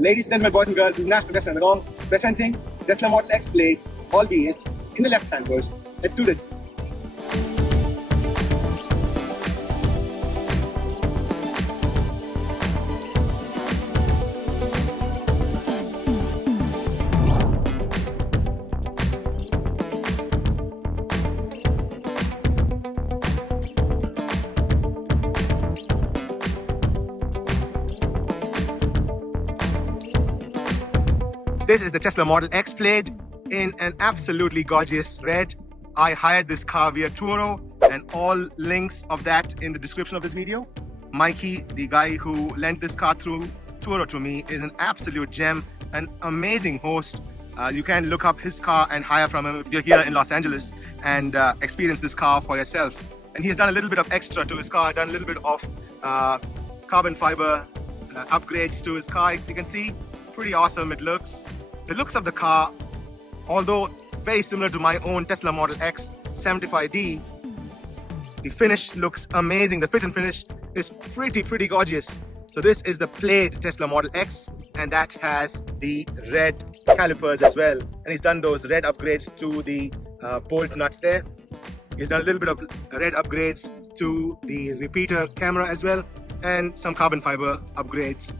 Ladies, gentlemen, boys and girls, this is National Tesla and Gong presenting Tesla Model X Plaid, albeit in the left-hand version. Let's do this. This is the Tesla Model X Plaid in an absolutely gorgeous red. I hired this car via Turo, and all links of that in the description of this video. Mikey, the guy who lent this car through Turo to me, is an absolute gem, an amazing host. You can look up his car and hire from him if you're here in Los Angeles and experience this car for yourself. And he has done a little bit of extra to his car, done a little bit of carbon fiber upgrades to his car. As you can see, pretty awesome it looks. The looks of the car, although very similar to my own Tesla Model X 75D, the finish looks amazing. The fit and finish is pretty gorgeous. So this is the Plaid Tesla Model X, and that has the red calipers as well. And he's done those red upgrades to the bolt nuts there. He's done a little bit of red upgrades to the repeater camera as well, and some carbon fiber upgrades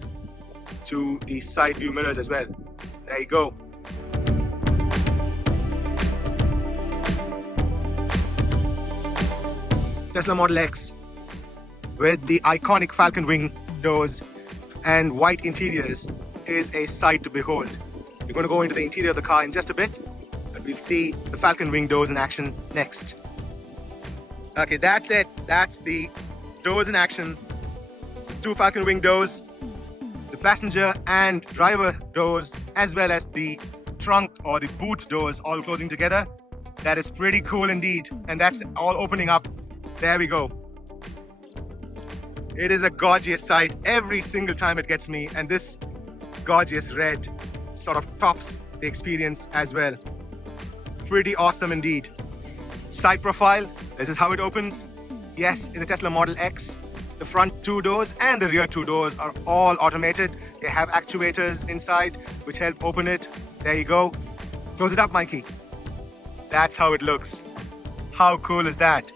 to the side view mirrors as well. There you go. Tesla Model X with the iconic Falcon wing doors and white interiors is a sight to behold. We're going to go into the interior of the car in just a bit, but we'll see the Falcon wing doors in action next. Okay, that's it. That's the doors in action. Two Falcon wing doors, the passenger and driver doors, as well as the trunk or the boot doors all closing together. That is pretty cool indeed. And that's all opening up. There we go. It is a gorgeous sight every single time it gets me, and this gorgeous red sort of tops the experience as well. Pretty awesome indeed. Side profile, this is how it opens. Yes, in the Tesla Model X, the front two doors and the rear two doors are all automated. They have actuators inside which help open it. There you go. Close it up, Mikey. That's how it looks. How cool is that?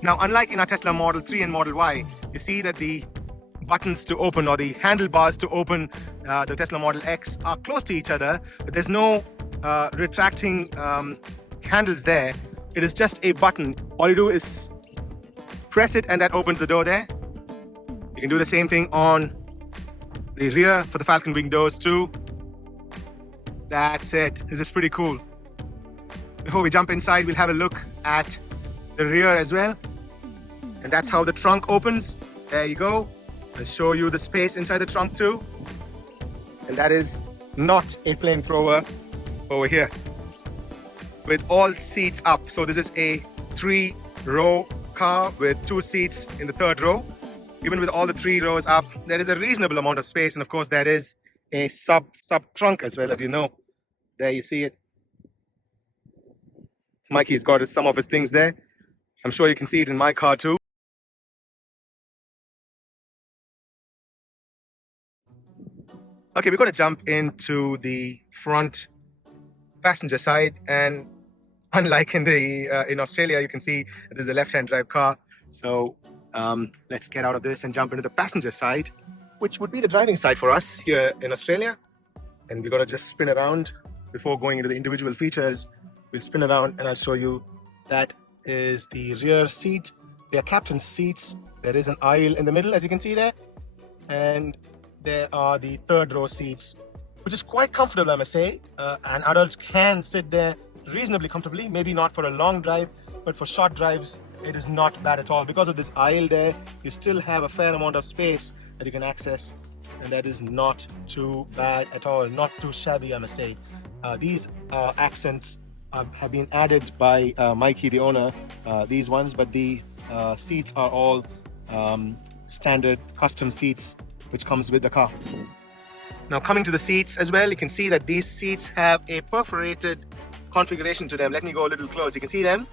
Now, unlike in our Tesla Model 3 and Model Y, you see that the buttons to open, or the handlebars to open the Tesla Model X, are close to each other, but there's no retracting handles there. It is just a button. All you do is press it and that opens the door there. You can do the same thing on the rear for the Falcon wing doors too. That's it. This is pretty cool. Before we jump inside, we'll have a look at the rear as well. And that's how the trunk opens. There you go. I'll show you the space inside the trunk too. And that is not a flamethrower over here. With all seats up. So this is a 3-row car with 2 seats in the 3rd row. Even with all the 3 rows up, there is a reasonable amount of space, and of course there is a sub trunk as well, as you know. There you see it. Mikey's got some of his things there. I'm sure you can see it in my car too. Okay, we're going to jump into the front passenger side, and unlike in Australia, you can see this is a left-hand drive car. So let's get out of this and jump into the passenger side, which would be the driving side for us here in Australia. And we're going to just spin around before going into the individual features. We'll spin around and I'll show you. That is the rear seat. They are captain's seats. There is an aisle in the middle, as you can see there. And there are the 3rd row seats, which is quite comfortable, I must say. An adult can sit there reasonably comfortably, maybe not for a long drive, but for short drives, it is not bad at all. Because of this aisle there, you still have a fair amount of space that you can access, and that is not too bad at all, not too shabby, I must say. These accents have been added by Mikey, the owner, these ones, but the seats are all standard custom seats which comes with the car. Now, coming to the seats as well, you can see that these seats have a perforated configuration to them. Let me go a little close. You can see them.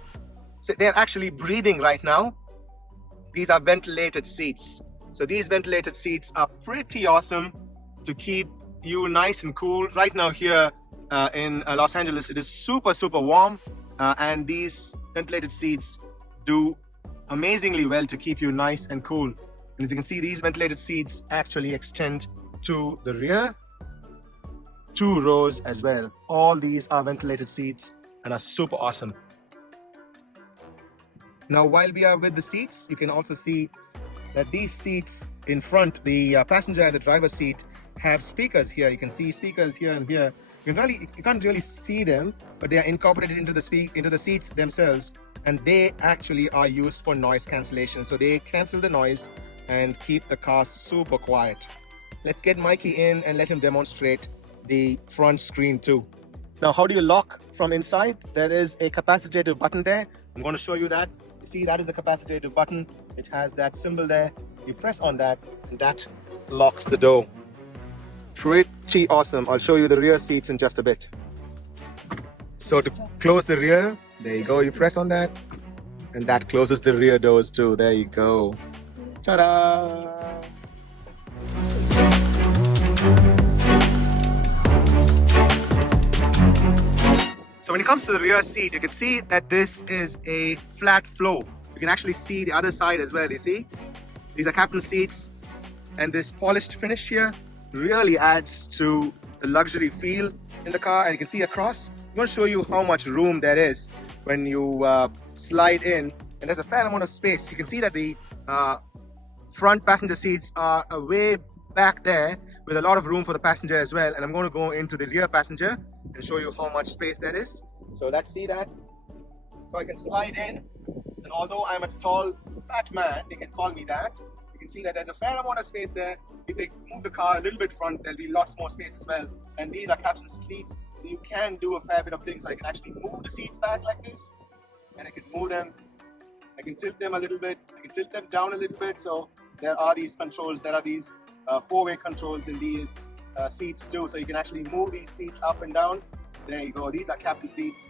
So they're actually breathing right now. These are ventilated seats. So these ventilated seats are pretty awesome to keep you nice and cool. Right now here in Los Angeles, it is super warm, and these ventilated seats do amazingly well to keep you nice and cool. And as you can see, these ventilated seats actually extend to the rear, 2 rows as well. All these are ventilated seats and are super awesome. Now, while we are with the seats, you can also see that these seats in front, the passenger and the driver's seat, have speakers here. You can see speakers here and here. You can't really see them, but they are incorporated into the seats themselves, and they actually are used for noise cancellation. So they cancel the noise and keep the car super quiet. Let's get Mikey in and let him demonstrate the front screen too. Now, how do you lock from inside? There is a capacitive button there. I'm going to show you that. You see, that is the capacitive button. It has that symbol there. You press on that, and that locks the door. Pretty awesome. I'll show you the rear seats in just a bit. So to close the rear, there you go. You press on that, and that closes the rear doors too. There you go. Ta-da! So when it comes to the rear seat, you can see that this is a flat floor. You can actually see the other side as well, you see? These are captain seats, and this polished finish here really adds to the luxury feel in the car. And you can see across. I'm going to show you how much room there is when you slide in, and there's a fair amount of space. You can see that the front passenger seats are way back there with a lot of room for the passenger as well. And I'm going to go into the rear passenger and show you how much space there is. So let's see that. So I can slide in, and although I'm a tall, fat man, they can call me that. You can see that there's a fair amount of space there. If they move the car a little bit front, there'll be lots more space as well. And these are captain's seats, so you can do a fair bit of things. I can actually move the seats back like this, and I can move them. I can tilt them a little bit. I can tilt them down a little bit. So there are these controls. There are these 4-way controls in these seats too. So you can actually move these seats up and down. There you go. These are captain seats.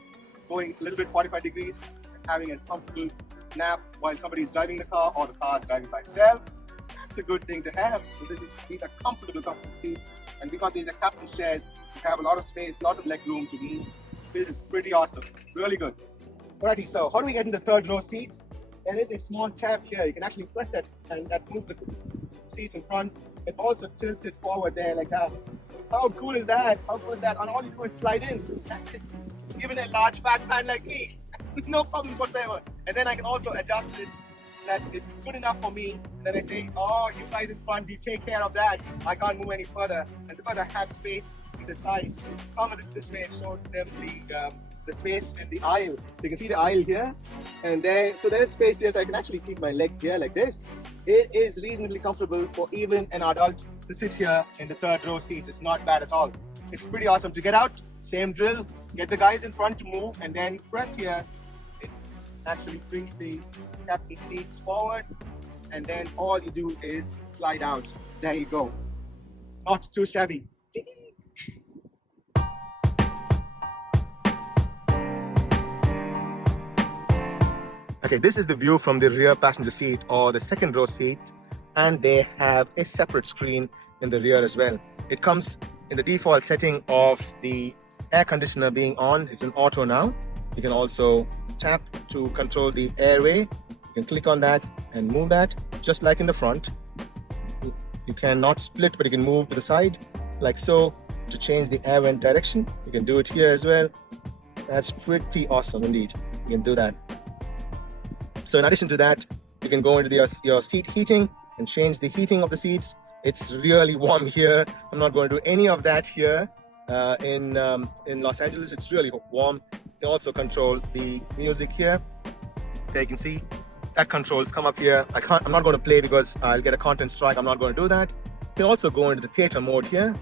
Going a little bit 45 degrees, and having a comfortable nap while somebody's driving the car or the car is driving by itself. That's a good thing to have. So these are comfortable seats, and because these are captain chairs, you have a lot of space, lots of leg room to move. This is pretty awesome, really good. Alrighty, so how do we get into third row seats? There is a small tab here. You can actually press that, and that moves the seats in front. It also tilts it forward there like that. How cool is that? How cool is that? And all you do is slide in. That's it. Even a large fat man like me, no problems whatsoever. And then I can also adjust this so that it's good enough for me. And then I say, oh, you guys in front, you take care of that. I can't move any further. And because I have space in the side, come this way and show them the space in the aisle. So you can see the aisle here, and so there's space here, so I can actually keep my leg here like this. It is reasonably comfortable for even an adult to sit here in the third row seats. It's not bad at all. It's pretty awesome. To get out, same drill. Get the guys in front to move, and then press here. It actually brings the captain seats forward, and then all you do is slide out. There you go. Not too shabby. Okay, this is the view from the rear passenger seat or the second row seat, and they have a separate screen in the rear as well. It comes in the default setting of the air conditioner being on. It's an auto now. You can also tap to control the airway. You can click on that and move that, just like in the front. You cannot split, but you can move to the side like so to change the air vent direction. You can do it here as well. That's pretty awesome indeed. You can do that. So in addition to that, you can go into your seat heating and change the heating of the seats. It's really warm here. I'm not going to do any of that here in Los Angeles. It's really warm. You can also control the music here. There you can see that controls come up here. I'm not going to play because I'll get a content strike. I'm not going to do that. You can also go into the theater mode here.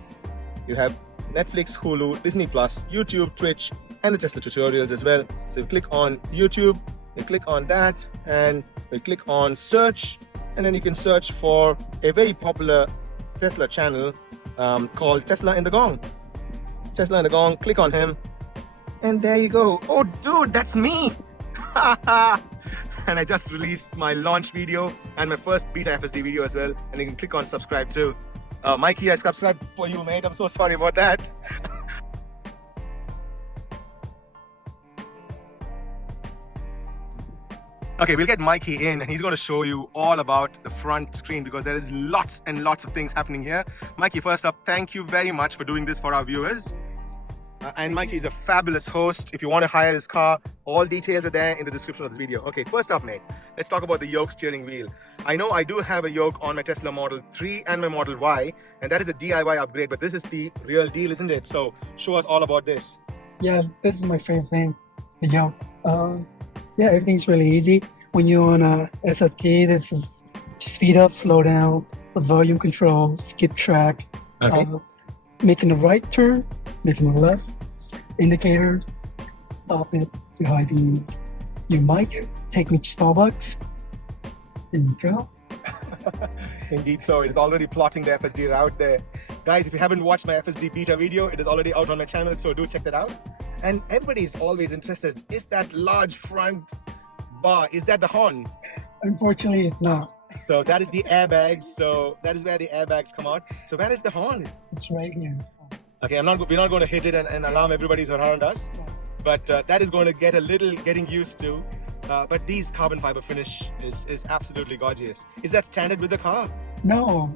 You have Netflix, Hulu, Disney+, YouTube, Twitch, and the Tesla tutorials as well. So you click on YouTube, you click on that, and you click on search, and then you can search for a very popular Tesla channel called Tesla in the Gong. Tesla in the Gong, click on him, and there you go. Oh dude, that's me. and I just released my launch video and my first beta FSD video as well, and you can click on subscribe too. Mikey, I subscribed for you, mate. I'm so sorry about that. Okay, we'll get Mikey in and he's going to show you all about the front screen because there is lots and lots of things happening here. Mikey, first up, thank you very much for doing this for our viewers. And Mikey is a fabulous host. If you want to hire his car, all details are there in the description of this video. Okay, first up, mate, let's talk about the Yoke steering wheel. I know I do have a Yoke on my Tesla Model 3 and my Model Y, and that is a DIY upgrade, but this is the real deal, isn't it? So show us all about this. Yeah, this is my favorite thing, the Yoke. Yeah, everything's really easy. When you're on a SFD, this is to speed up, slow down, the volume control, skip track, Okay. Making the right turn, making the left, indicator, stop it, do high beams. You might take me to Starbucks. There you go. Indeed, so it is already plotting the FSD route there. Guys, if you haven't watched my FSD beta video, it is already out on my channel, so do check that out. And everybody's always interested, is that large front bar, is that the horn? Unfortunately, it's not. So that is the airbags, so that is where the airbags come out. So where is the horn? It's right here. Okay, we're not going to hit it and alarm everybody's around us, but that is going to get a little getting used to. But these carbon fiber finish is absolutely gorgeous. Is that standard with the car? No.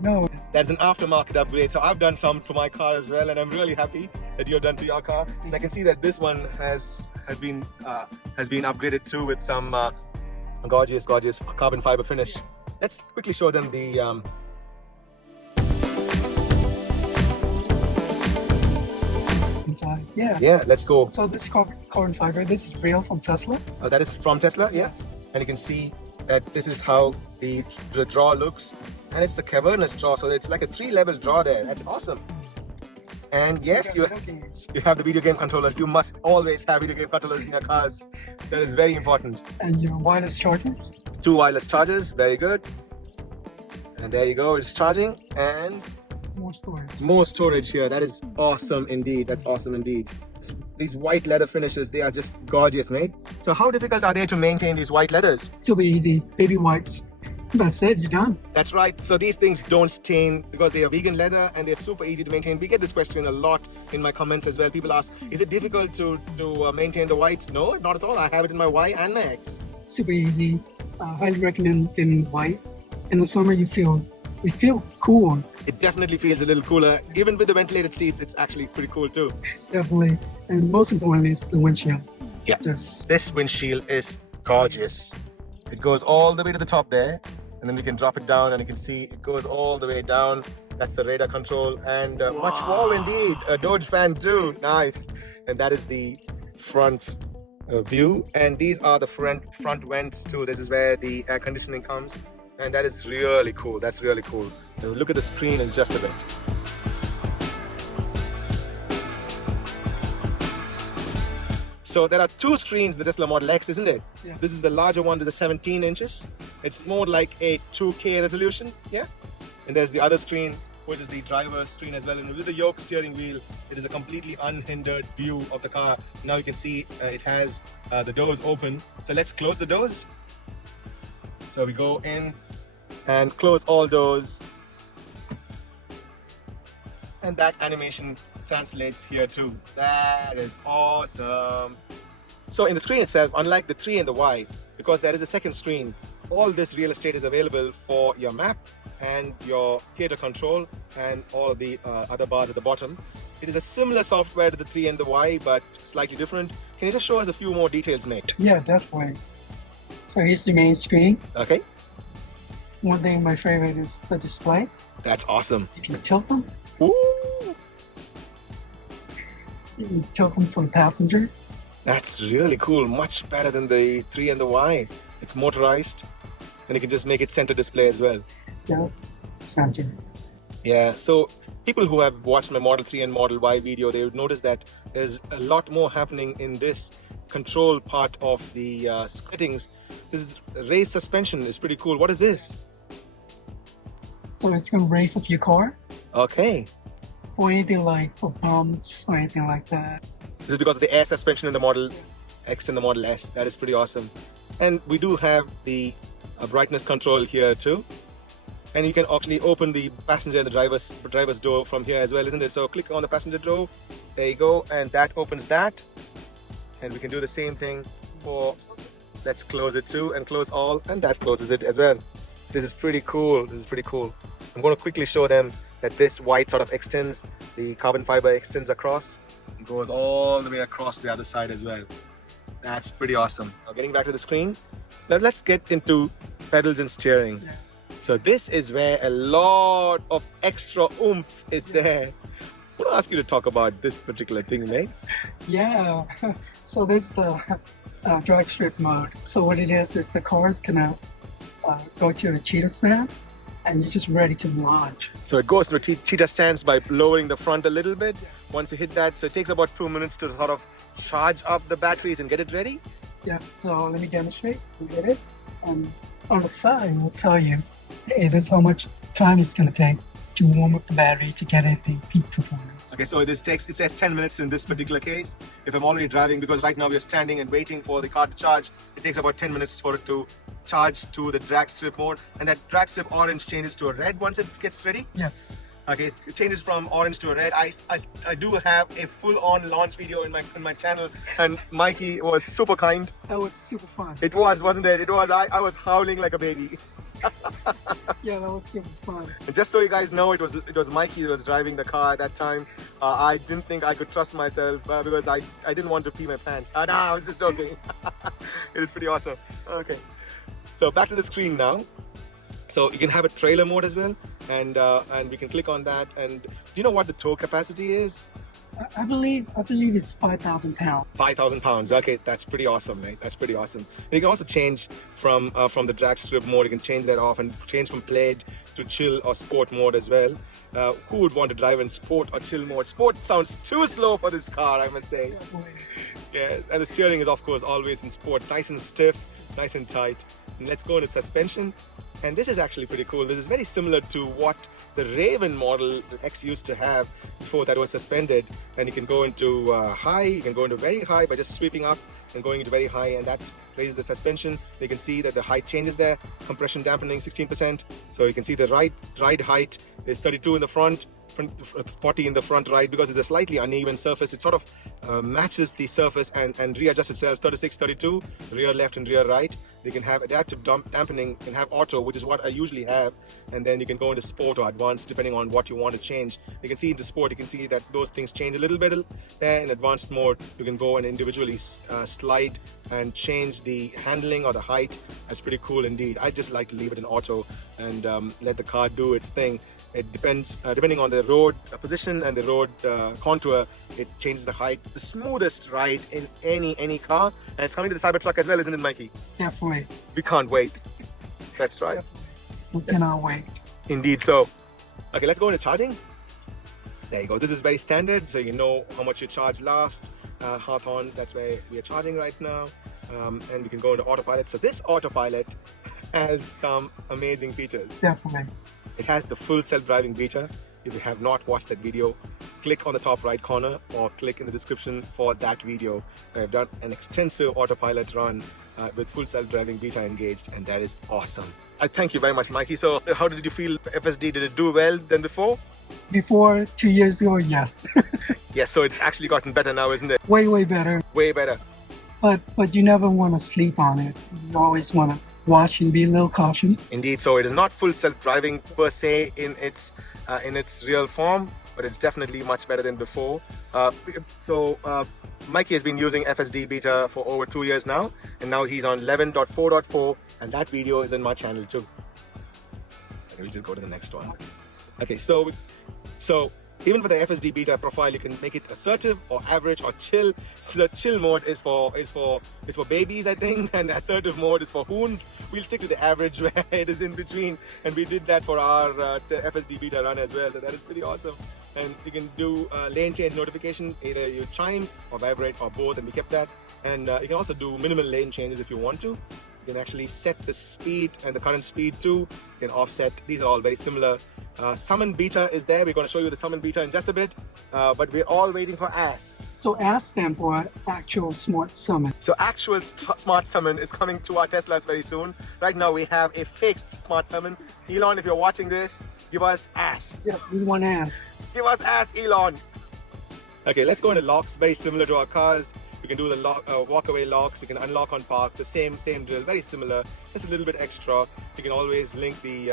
That's an aftermarket upgrade. So I've done some to my car as well, and I'm really happy that you're done to your car. And I can see that this one has been upgraded too with some gorgeous carbon fiber finish. Let's quickly show them the Inside. Yeah. yeah. Let's go. So this is carbon fiber. This is real from Tesla. That is from Tesla, yes. And you can see that this is how the draw looks, and it's a cavernous draw, so it's like a 3-level draw there. That's awesome. And yes, you have the video game controllers. You must always have video game controllers in your cars. That is very important. And your wireless chargers. 2 wireless chargers, very good. And there you go, it's charging, and more storage here. That is awesome indeed. That's awesome indeed. These white leather finishes, they are just gorgeous, mate. So how difficult are they to maintain these white leathers? Super easy. Baby wipes. That's it, you're done. That's right. So these things don't stain because they are vegan leather and they're super easy to maintain. We get this question a lot in my comments as well. People ask, is it difficult to maintain the white? No, not at all. I have it in my Y and my X. Super easy. Highly recommend getting white. In the summer, you feel cool. It definitely feels a little cooler. Even with the ventilated seats, it's actually pretty cool too. Definitely. And most importantly, it's the windshield. Yeah. This windshield is gorgeous. It goes all the way to the top there, and then we can drop it down and you can see it goes all the way down. That's the radar control, and much more indeed. A Dodge fan too. Nice. And that is the front view, and these are the front vents too. This is where the air conditioning comes, and that is really cool. That's really cool. Now look at the screen in just a bit. So there are 2 screens in the Tesla Model X, isn't it? Yes. This is the larger one. This is 17 inches. It's more like a 2K resolution, yeah? And there's the other screen, which is the driver's screen as well. And with the Yoke steering wheel, it is a completely unhindered view of the car. Now you can see it has the doors open. So let's close the doors. So we go in and close all doors. And that animation translates here too. That is awesome. So in the screen itself, unlike the 3 and the Y, because there is a second screen, all this real estate is available for your map and your theater control and all the other bars at the bottom. It is a similar software to the 3 and the Y, but slightly different. Can you just show us a few more details, Nate? Yeah, definitely. So here's the main screen. Okay. One thing my favorite is the display. That's awesome. You can tilt them. Ooh. You can tilt them for the passenger. That's really cool. Much better than the 3 and the Y. It's motorized, and you can just make it center display as well. Yeah, center. Yeah, so people who have watched my Model 3 and Model Y video, they would notice that there's a lot more happening in this control part of the settings. This is raised suspension is pretty cool. What is this? So it's going to raise up your car. Okay. For anything like for bumps or anything like that. This is because of the air suspension in the Model X and the Model S. That is pretty awesome. And we do have the brightness control here too. And you can actually open the passenger and the driver's door from here as well, isn't it? So click on the passenger door, there you go, and that opens that. And we can do the same thing for, let's close it too, and close all, and that closes it as well. This is pretty cool. This is pretty cool. I'm going to quickly show them that this white sort of extends, the carbon fiber extends across. It goes all the way across the other side as well. That's pretty awesome. Now getting back to the screen, now let's get into pedals and steering. Yes. So this is where a lot of extra oomph is there. I want to ask you to talk about this particular thing, mate. Yeah. So this is the drag strip mode. So what it is the cars can go to the cheetah stand, and you're just ready to launch. So it goes to the cheetah stance by lowering the front a little bit. Once you hit that, so it takes about 2 minutes to sort of charge up the batteries and get it ready. Yes. So let me demonstrate. We get it. And on the side, we'll tell you, hey, this is how much time it's going to take to warm up the battery to get it in peak performance. Okay, so it says 10 minutes in this particular case. If I'm already driving, because right now we're standing and waiting for the car to charge, it takes about 10 minutes for it to charge to the drag strip mode. And that drag strip orange changes to a red once it gets ready. Yes. Okay, it changes from orange to a red. I do have a full-on launch video in my channel, and Mikey was super kind. That was super fun. It was, wasn't it? It was. I was howling like a baby. Yeah, that was super fun. And just so you guys know, it was Mikey who was driving the car at that time. I didn't think I could trust myself because I didn't want to pee my pants. No, I was just joking. It is pretty awesome. Okay, so back to the screen now. So you can have a trailer mode as well, and we can click on that. And do you know what the tow capacity is? I believe it's 5,000 pounds. 5,000 pounds. Okay, that's pretty awesome, mate. That's pretty awesome. And you can also change from the drag strip mode. You can change that off and change from Plaid to chill or sport mode as well. Who would want to drive in sport or chill mode? Sport sounds too slow for this car, I must say. Yeah, and the steering is of course always in sport, nice and stiff, nice and tight. And let's go into suspension. And this is actually pretty cool. This is very similar to what the Raven model the X used to have before that was suspended. And you can go into high, you can go into very high by just sweeping up and going into very high, and that raises the suspension. You can see that the height changes there. Compression dampening 16%. So you can see the ride height is 32 in the front, 40 in the front right, because it's a slightly uneven surface. It sort of matches the surface and readjusts itself. 36, 32, rear left and rear right. You can have adaptive dampening, you can have auto, which is what I usually have, and then you can go into sport or advanced depending on what you want to change. You can see into sport, you can see that those things change a little bit there. In advanced mode, you can go and individually slide and change the handling or the height. That's pretty cool indeed. I just like to leave it in auto and let the car do its thing. It depends, depending on the road position and the road contour, it changes the height. The smoothest ride in any car, and it's coming to the Cybertruck as well, isn't it, Mikey? Definitely. We can't wait. That's right. We cannot wait. Indeed so. Okay, let's go into charging. There you go. This is very standard, so you know how much you charge last. Half on, that's where we are charging right now. And we can go into autopilot. So this autopilot has some amazing features. Definitely. It has the full self-driving beta. If you have not watched that video, click on the top right corner or click in the description for that video. I've done an extensive autopilot run with full self-driving beta engaged, and that is awesome. I thank you very much, Mikey. So how did you feel FSD? Did it do well than before? Before 2 years ago, yes. Yes, so it's actually gotten better now, isn't it? Way better. Way better. But you never want to sleep on it. You always want to watch and be a little cautious. Indeed, so it is not full self-driving per se in its real form, but it's definitely much better than before. Mikey has been using FSD beta for over 2 years now, and now he's on 11.4.4, and that video is in my channel too. Okay, we'll just go to the next one. Okay, so even for the FSD beta profile, you can make it assertive or average or chill. So the chill mode is for babies, I think, and assertive mode is for hoons. We'll stick to the average where it is in between, and we did that for our FSD beta run as well. So that is pretty awesome. And you can do lane change notification, either you chime or vibrate or both, and we kept that. And you can also do minimal lane changes if you want to. You can actually set the speed and the current speed too. You can offset. These are all very similar Summon beta is there. We're going to show you the summon beta in just a bit, but we're all waiting for AS. So AS stands for Actual Smart Summon. So actual smart summon is coming to our Teslas very soon. Right now we have a fixed smart summon. Elon, if you're watching this, give us AS. Yes, we want AS. Give us AS, Elon. Okay, let's go into locks. Very similar to our cars. You can do the walk-away locks. You can unlock on park. The same drill. Very similar. Just a little bit extra. You can always link the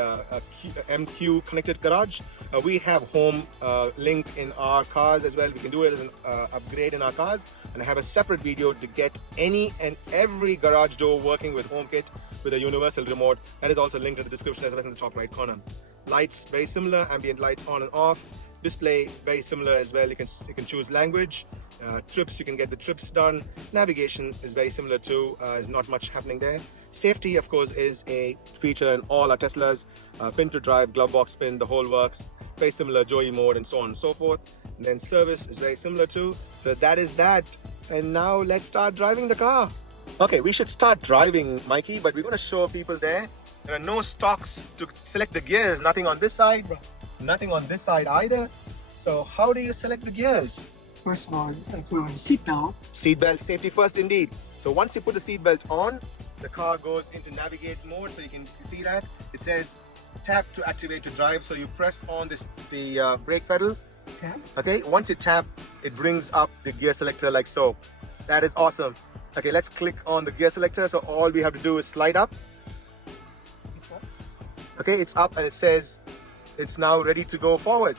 MQ connected garage. We have HomeLink in our cars as well. We can do it as an upgrade in our cars. And I have a separate video to get any and every garage door working with HomeKit with a universal remote. That is also linked in the description as well as in the top right corner. Lights very similar. Ambient lights on and off. Display very similar as well. You can choose language. Trips, you can get the trips done. Navigation is very similar too. There's not much happening there. Safety, of course, is a feature in all our Teslas. Pin to drive, glove box pin, the whole works. Very similar, Joey mode and so on and so forth. And then service is very similar too. So that is that. And now let's start driving the car. Okay, we should start driving, Mikey, but we're going to show people there. There are no stocks to select the gears. Nothing on this side, nothing on this side either. So how do you select the gears? First of all, you have to put on your seatbelt. Seatbelt, safety first indeed. So once you put the seatbelt on, the car goes into navigate mode. So you can see that it says tap to activate to drive. So you press on the brake pedal. Tap. Okay, once you tap, it brings up the gear selector like so. That is awesome. Okay, let's click on the gear selector. So all we have to do is slide up. It's up. Okay, it's up and it says it's now ready to go forward.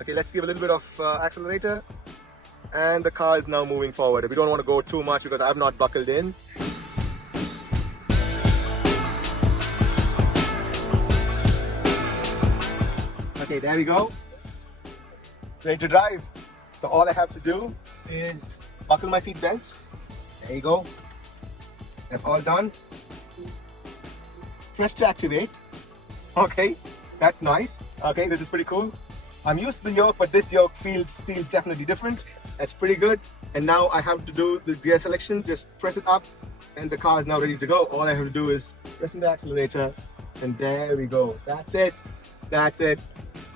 Okay, let's give a little bit of accelerator. And the car is now moving forward. We don't want to go too much because I've not buckled in. Okay, there we go. Ready to drive. So all I have to do is buckle my seat belts. There you go. That's all done. Press to activate. Okay, that's nice. Okay, this is pretty cool. I'm used to the yoke, but this yoke feels definitely different. That's pretty good. And now I have to do the gear selection. Just press it up and the car is now ready to go. All I have to do is press in the accelerator and there we go. That's it. That's it.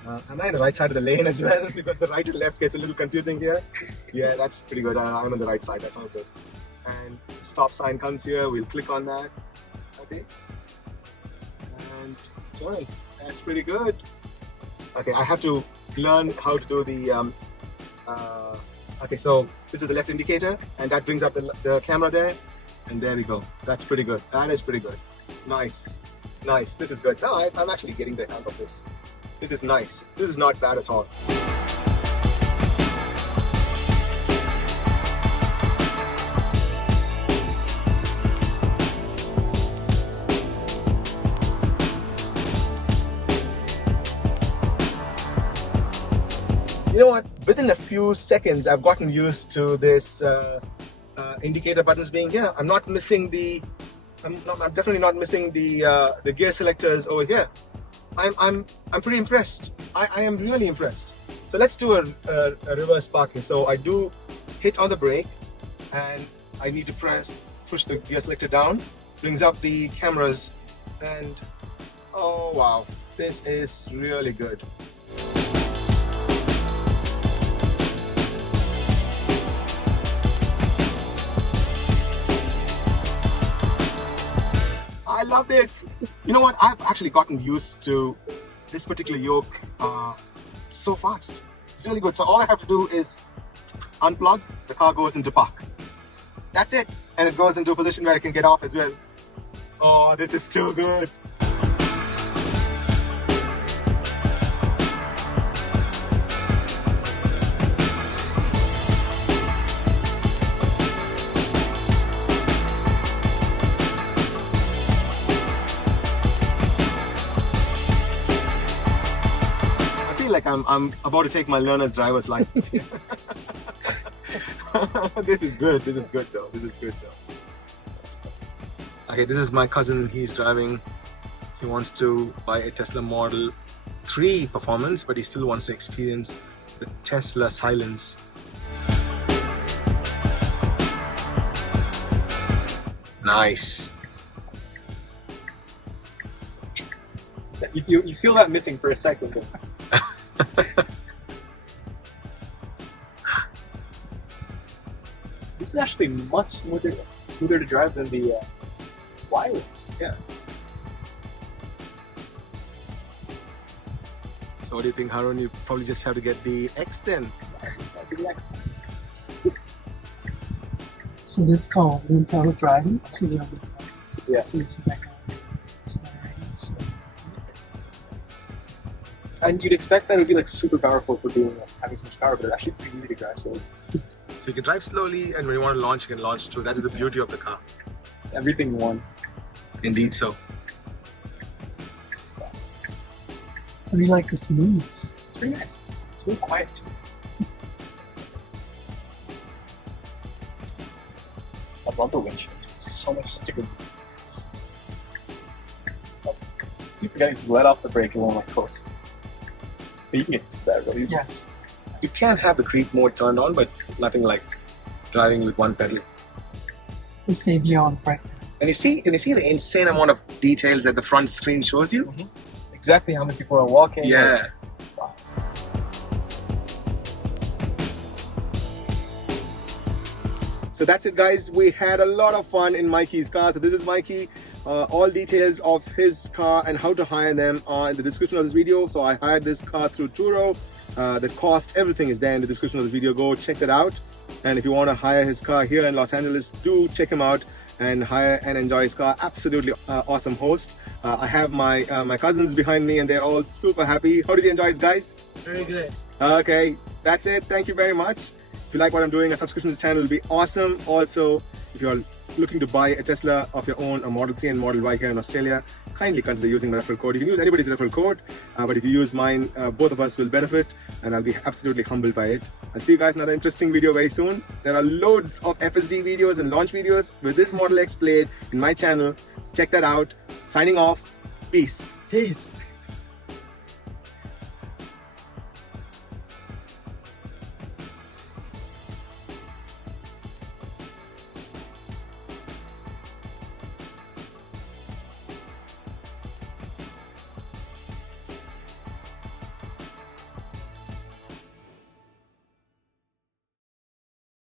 Am I on the right side of the lane as well? Because the right and left gets a little confusing here. Yeah, that's pretty good. I'm on the right side. That's all good. And the stop sign comes here. We'll click on that. Okay. And turn. That's pretty good. Okay, I have to learn how to do the okay, so this is the left indicator and that brings up the camera there and there we go. That's pretty good. That is pretty good. Nice. Nice. This is good. No, I'm actually getting the hang of this. This is nice. This is not bad at all. You know what? Within a few seconds, I've gotten used to this indicator buttons being here. I'm not missing the. I'm definitely not missing the gear selectors over here. I'm pretty impressed. I am really impressed. So let's do a reverse parking. So I do hit on the brake, and I need to push the gear selector down. Brings up the cameras, and oh wow, this is really good. I love this. You know what? I've actually gotten used to this particular yoke so fast. It's really good. So all I have to do is unplug, the car goes into park. That's it. And it goes into a position where I can get off as well. Oh, this is too good. Like I'm about to take my learner's driver's license here. This is good. This is good though. This is good though. Okay, this is my cousin. He's driving. He wants to buy a Tesla Model 3 Performance, but he still wants to experience the Tesla silence. Nice. You feel that missing for a second. This is actually much smoother to drive than the wireless. Yeah. So what do you think, Harun? You probably just have to get the X then. Relax. So this is called one-pedal driving. So you know, Yeah. so it's like a size. And you'd expect that it would be like super powerful for doing having so much power, but it's actually pretty easy to drive. So So you can drive slowly, and when you want to launch, you can launch too. That is the beauty of the car. it's everything in one. Indeed so. I really like the smooths. It's very nice. It's very quiet too. I love the windshield. It's so much sticker. Keep forgetting to let off the brake and won't like coast. But you can get to that really easy. Yes. You can have the creep mode turned on, but nothing like driving with one pedal. They save you on brake. And you see the insane amount of details that the front screen shows you? Exactly how many people are walking. Yeah. Wow. So that's it, guys. We had a lot of fun in Mikey's car. So this is Mikey. All details of his car and how to hire them are in the description of this video. So I hired this car through Turo. The cost, everything is there in the description of this video. Go check that out. And if you want to hire his car here in Los Angeles, do check him out and hire and enjoy his car. Absolutely awesome host. I have my cousins behind me and they're all super happy. How did you enjoy it, guys? Very good. Okay, that's it. Thank you very much. If you like what I'm doing, a subscription to the channel will be awesome. Also, if you're looking to buy a Tesla of your own, a Model 3 and Model Y here in Australia, kindly consider using my referral code. You can use anybody's referral code, but if you use mine, both of us will benefit, and I'll be absolutely humbled by it. I'll see you guys in another interesting video very soon. There are loads of FSD videos and launch videos with this Model X Plaid in my channel. Check that out. Signing off. Peace. Peace.